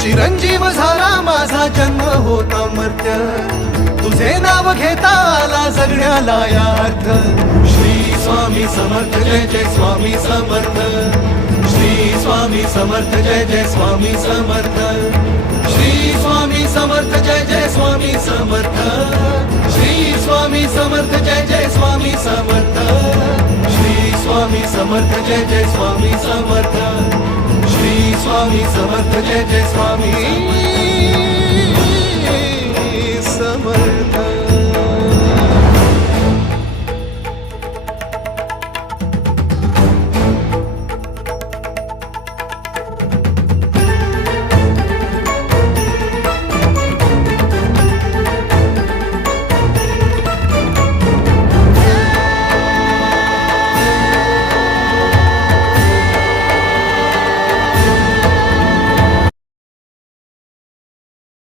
चिरंजीव झाला माझा जन्म होता मर्त्य, तुझे नाव घेता आला जगण्याला यार्थ. श्री स्वामी समर्थ जय जय स्वामी समर्थ, श्री स्वामी समर्थ जय जय स्वामी समर्थ, श्री स्वामी समर्थ जय जय स्वामी समर्थ, श्री स्वामी समर्थ जय जय स्वामी समर्थ, श्री स्वामी समर्थ जय जय स्वामी समर्थ, श्री स्वामी समर्थ जय जय स्वामी